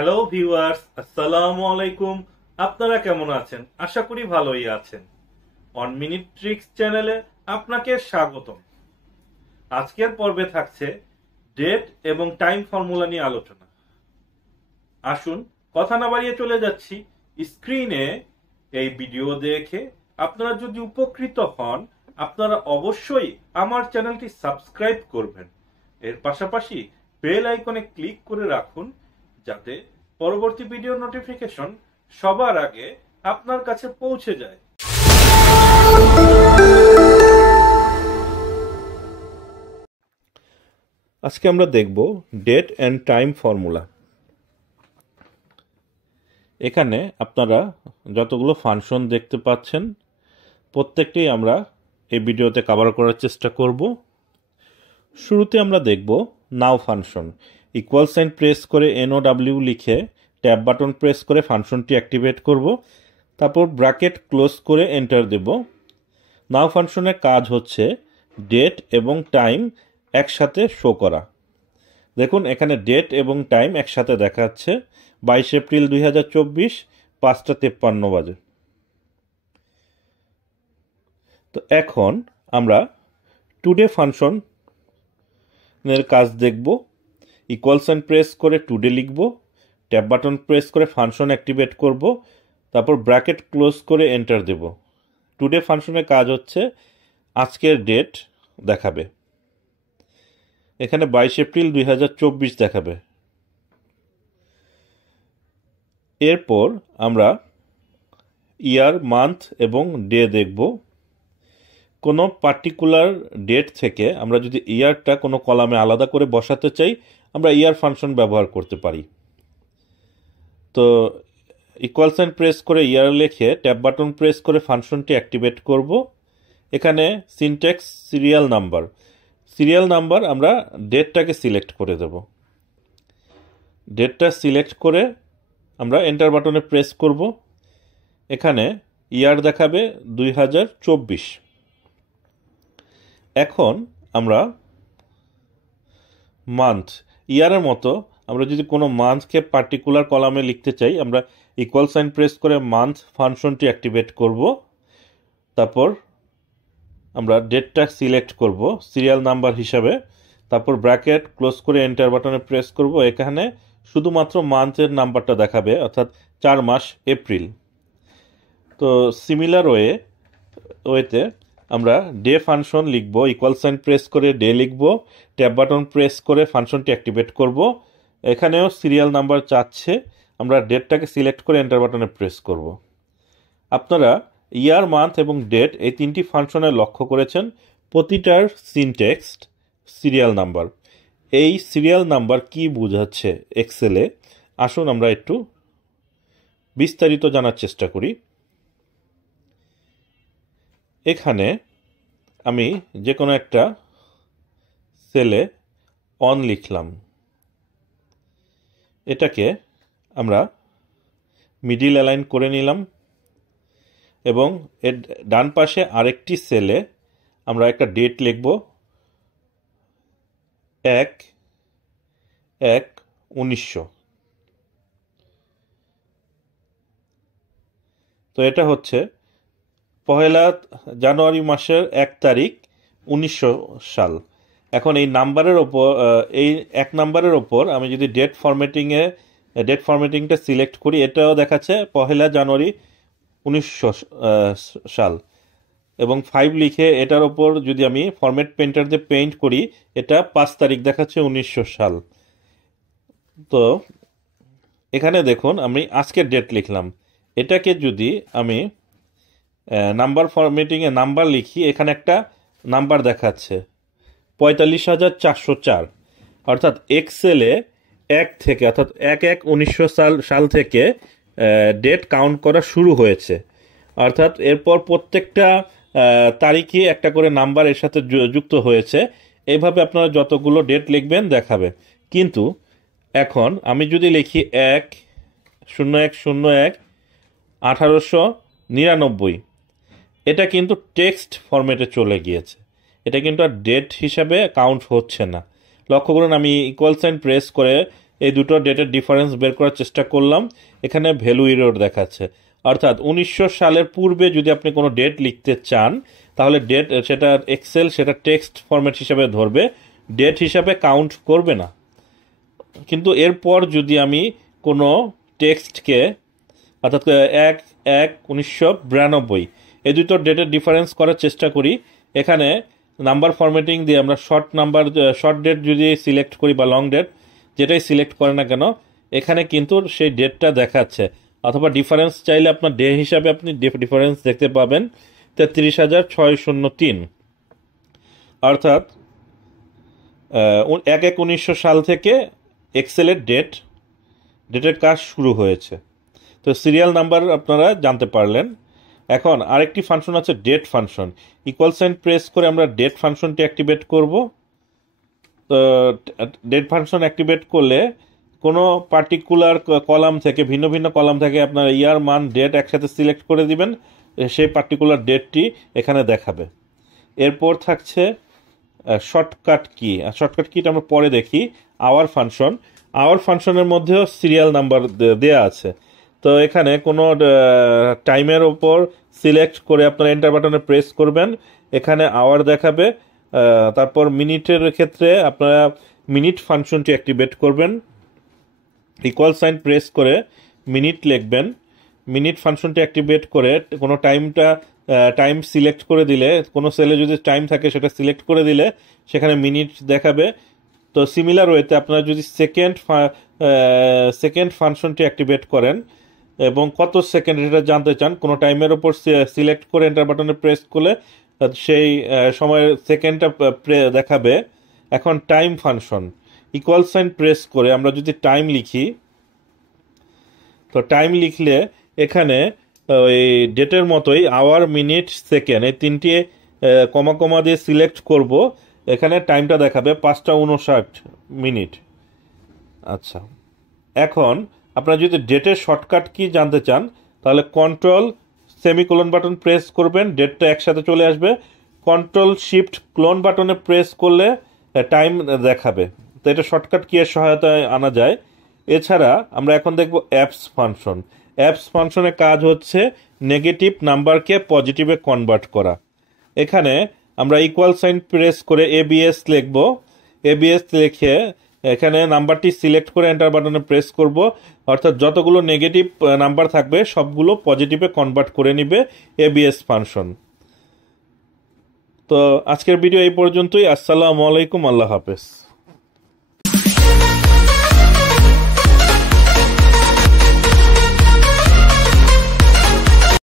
Hello viewers, আসসালামু আলাইকুম। আপনারা কেমন আছেন? আশা করি ভালোই আছেন। অন মিনিট ট্রিক্স চ্যানেলে আপনাকে স্বাগতম। আজকের পর্বে থাকছে ডেট এবং টাইম ফর্মুলা নিয়ে আলোচনা। আসুন কথা না বাড়িয়ে চলে যাচ্ছি স্ক্রিনে। এই ভিডিও দেখে আপনারা যদি উপকৃত হন, আপনারা অবশ্যই আমার চ্যানেলটি সাবস্ক্রাইব করবেন। এর পাশাপাশি বেল আইকনে ক্লিক করে রাখুন, যাতে পরবর্তী ভিডিও নোটিফিকেশন সবার আগে আপনার কাছে পৌঁছে যায়। আজকে আমরা দেখব ডেট অ্যান্ড টাইম ফর্মুলা। এখানে আপনারা যতগুলো ফাংশন দেখতে পাচ্ছেন, প্রত্যেকটি আমরা এই ভিডিওতে কভার করার চেষ্টা করব। শুরুতে আমরা দেখব নাও ফাংশন। ইকুয়াল সাইন প্রেস করে NOW লিখে ট্যাব বাটন প্রেস করে ফাংশনটি অ্যাক্টিভেট করব। তারপর ব্র্যাকেট ক্লোজ করে এন্টার দেব। নাও ফাংশনের কাজ হচ্ছে ডেট এবং টাইম একসাথে শো করা। দেখুন এখানে ডেট এবং টাইম একসাথে দেখাচ্ছে। 22 এপ্রিল 2024, 5টা 53 বাজে। তো এখন আমরা টুডে ফাংশন এর কাজ দেখব। ইকুয়াল সাইন প্রেস করে টুডে লিখব, ট্যাব বাটন প্রেস করে ফাংশন অ্যাক্টিভেট করব, তারপর ব্র্যাকেট ক্লোজ করে এন্টার দেব। টুডে ফাংশনের কাজ হচ্ছে আজকের ডেট দেখাবে। এখানে 22 এপ্রিল 2024 দেখাবে। এরপর আমরা ইয়ার, মান্থ এবং ডে দেখব। কোনো পার্টিকুলার ডেট থেকে আমরা যদি ইয়ারটা কোনো কলামে আলাদা করে বসাতে চাই, আমরা ইয়ার ফাংশন ব্যবহার করতে পারি। তো ইকুয়াল সাইন প্রেস করে ইয়ার লিখে ট্যাব বাটন প্রেস করে ফাংশনটি অ্যাক্টিভেট করব। এখানে syntax serial number. Serial number আমরা ডেটটাকে সিলেক্ট করে দেব। ডেটটা সিলেক্ট করে আমরা এন্টার বাটনে প্রেস করব। এখানে ইয়ার দেখাবে 2024। এখন আমরা মান্থ, ইয়ারের মতো আমরা যদি কোনো মান্থকে পার্টিকুলার কলামে লিখতে চাই, আমরা ইকুয়াল সাইন প্রেস করে মান্থ ফাংশনটি অ্যাক্টিভেট করব। তারপর আমরা ডেটটা সিলেক্ট করব সিরিয়াল নাম্বার হিসাবে। তারপর ব্র্যাকেট ক্লোজ করে এন্টার বাটনে প্রেস করব। এখানে শুধুমাত্র মান্থের নাম্বারটা দেখাবে, অর্থাৎ 4 মাস এপ্রিল। তো সিমিলার ওয়েতে আমরা ডে ফাংশন লিখব। ইকুয়াল সাইন প্রেস করে ডে লিখব, ট্যাব বাটন প্রেস করে ফাংশনটি অ্যাক্টিভেট করব। এখানেও সিরিয়াল নাম্বার চাচ্ছে, আমরা ডেটটাকে সিলেক্ট করে এন্টার বাটনে প্রেস করব। আপনারা ইয়ার, মান্থ এবং ডেট এই তিনটি ফাংশনে লক্ষ্য করেছেন, প্রতিটার সিনট্যাক্স সিরিয়াল নাম্বার। এই সিরিয়াল নাম্বার কি বোঝাচ্ছে এক্সেলে, আসুন আমরা একটু বিস্তারিত জানার চেষ্টা করি। এখানে আমি যে কোনো একটা সেলে অন লিখলাম। এটাকে আমরা মিডিল অ্যালাইন করে নিলাম এবং এর ডান পাশে আরেকটি সেলে আমরা একটা ডেট লিখব, 1/1/1900। তো এটা হচ্ছে 1 জানুয়ারি মাসের 1 তারিখ 1900 সাল। এখন এই নাম্বারের ওপর, এই 1 নাম্বারের ওপর আমি যদি ডেট ফরম্যাটিংটা সিলেক্ট করি, এটাও দেখাচ্ছে 1 জানুয়ারি 1900 সাল। এবং 5 লিখে এটার ওপর যদি আমি ফরম্যাট পেন্টার দিয়ে পেইন্ট করি, এটা 5 তারিখ দেখাচ্ছে 1900 সাল। তো এখানে দেখুন আমি আজকের ডেট লিখলাম। এটাকে যদি আমি নাম্বার ফরম্যাটিংয়ে নাম্বার লিখি, এখানে একটা নাম্বার দেখাচ্ছে 45,404। অর্থাৎ এক্সেলে 1 থেকে, অর্থাৎ 1/1/1900 সাল থেকে ডেট কাউন্ট করা শুরু হয়েছে। অর্থাৎ এরপর প্রত্যেকটা তারিখে একটা করে নাম্বার এর সাথে যুক্ত হয়েছে। এইভাবে আপনারা যতগুলো ডেট লিখবেন দেখাবে। কিন্তু এখন আমি যদি লিখি 1/01/1899, এটা কিন্তু টেক্সট ফরম্যাটে চলে গিয়েছে। এটা কিন্তু আর ডেট হিসাবে কাউন্ট হচ্ছে না। লক্ষ্য করুন আমি ইকুয়াল সাইন প্রেস করে এই দুটো ডেটের ডিফারেন্স বের করার চেষ্টা করলাম। এখানে ভ্যালু এরর দেখাচ্ছে, অর্থাৎ 1900 সালের পূর্বে যদি আপনি কোনো ডেট লিখতে চান তাহলে ডেট সেটা এক্সেল সেটা টেক্সট ফরম্যাট হিসাবে ধরবে, ডেট হিসাবে কাউন্ট করবে না। কিন্তু এরপর যদি আমি কোনো টেক্সটকে অর্থাৎ 1/1/1992 এই দুটো ডেটের ডিফারেন্স করার চেষ্টা করি, এখানে নাম্বার ফরম্যাটিং দিয়ে আমরা শর্ট ডেট যদি সিলেক্ট করি বা লং ডেট যেটাই সিলেক্ট করে না কেন এখানে কিন্তু সেই ডেটটা দেখাচ্ছে। অথবা ডিফারেন্স চাইলে আপনার ডে হিসাবে আপনি ডিফারেন্স দেখতে পাবেন 33,603, অর্থাৎ 1/1/1900 সাল থেকে এক্সেলের ডেটের কাজ শুরু হয়েছে। তো সিরিয়াল নাম্বার আপনারা জানতে পারলেন। এখন আরেকটি ফাংশন আছে date function. Equal sign press করে আমরা ডেট ফাংশনটি অ্যাক্টিভেট করব। তো ডেট ফাংশন অ্যাক্টিভেট করলে কোনো পার্টিকুলার কলাম থেকে ভিন্ন ভিন্ন কলাম থেকে আপনার ইয়ার মান ডেট একসাথে সিলেক্ট করে দিবেন, সেই পার্টিকুলার ডেটটি এখানে দেখাবে। এরপর থাকছে শর্টকাট কি। শর্টকাট কিটা আমরা পরে দেখি। আওয়ার ফাংশনের মধ্যেও সিরিয়াল নাম্বার দেয়া আছে। তো এখানে কোনো টাইমের ওপর সিলেক্ট করে আপনারা এন্টার বাটনে প্রেস করবেন, এখানে আওয়ার দেখাবে। তারপর মিনিটের ক্ষেত্রে আপনারা মিনিট ফাংশনটি অ্যাক্টিভেট করবেন, ইকুয়াল সাইন প্রেস করে মিনিট লিখবেন। মিনিট ফাংশনটি অ্যাক্টিভেট করে কোনো টাইম সিলেক্ট করে দিলে, কোনো সেলে যদি টাইম থাকে সেটা সিলেক্ট করে দিলে সেখানে মিনিট দেখাবে। তো সিমিলার ওয়েতে আপনারা যদি সেকেন্ড ফাংশনটি অ্যাক্টিভেট করেন এবং কত সেকেন্ড এটা জানতে চান, কোনো টাইমের ওপর সিলেক্ট করে এন্টার বাটনে প্রেস করলে সেই সময়ের সেকেন্ডটা দেখাবে। এখন time function equal sign press করে আমরা যদি টাইম লিখি, তো টাইম লিখলে এখানে ওই ডেটের মতোই আওয়ার মিনিট সেকেন্ড এই তিনটি কমা দিয়ে সিলেক্ট করব, এখানে টাইমটা দেখাবে 5:59 আচ্ছা, এখন আপনারা যদি ডেটের শর্টকাট কি জানতে চান তাহলে কন্ট্রোল সেমিকোলন বাটন প্রেস করবেন, ডেটটা একসাথে চলে আসবে। কন্ট্রোল শিফট ক্লোন বাটনে প্রেস করলে টাইম দেখাবে। তো এটা শর্টকাট কি এর সহায়তায় আনা যায়। এছাড়া আমরা এখন দেখব অ্যাপস ফাংশনের কাজ হচ্ছে নেগেটিভ নাম্বারকে পজিটিভে কনভার্ট করা। এখানে আমরা ইকুয়াল সাইন প্রেস করে এবিএস লিখব, এবিএস লিখে এখানে নাম্বারটি সিলেক্ট করে এন্টার বাটনে প্রেস করব, অর্থাৎ যতগুলো নেগেটিভ নাম্বার থাকবে সবগুলো পজিটিভে কনভার্ট করে নিবে এবিএস ফাংশন। তো আজকের ভিডিও এই পর্যন্তই। আসসালামু আলাইকুম, আল্লাহ হাফেজ।